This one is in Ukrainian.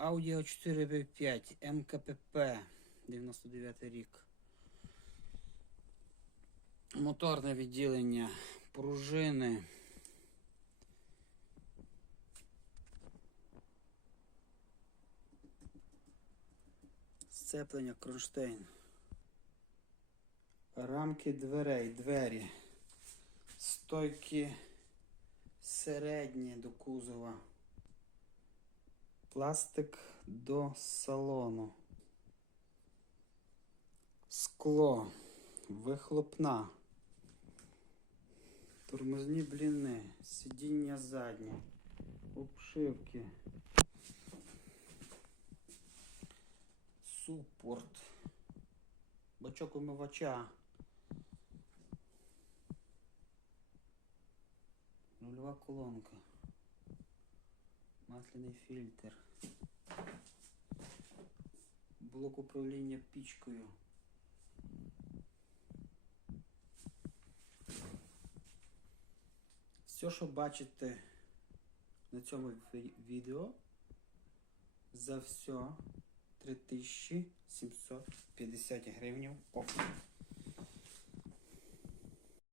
Audio 4B5 МКПП 99 рік. Моторне відділення, пружини. Сцеплення кронштейн. Рамки дверей, двері. Стойки середні до кузова. Пластик до салону. Скло. Вихлопна. Тормозні бліни. Сидіння заднє. Обшивки. Супорт. Бачок умивача. Нульова колонка. Масляний фільтр. Блок управління пічкою. Все, що бачите на цьому ві- відео, за все 3750 гривень.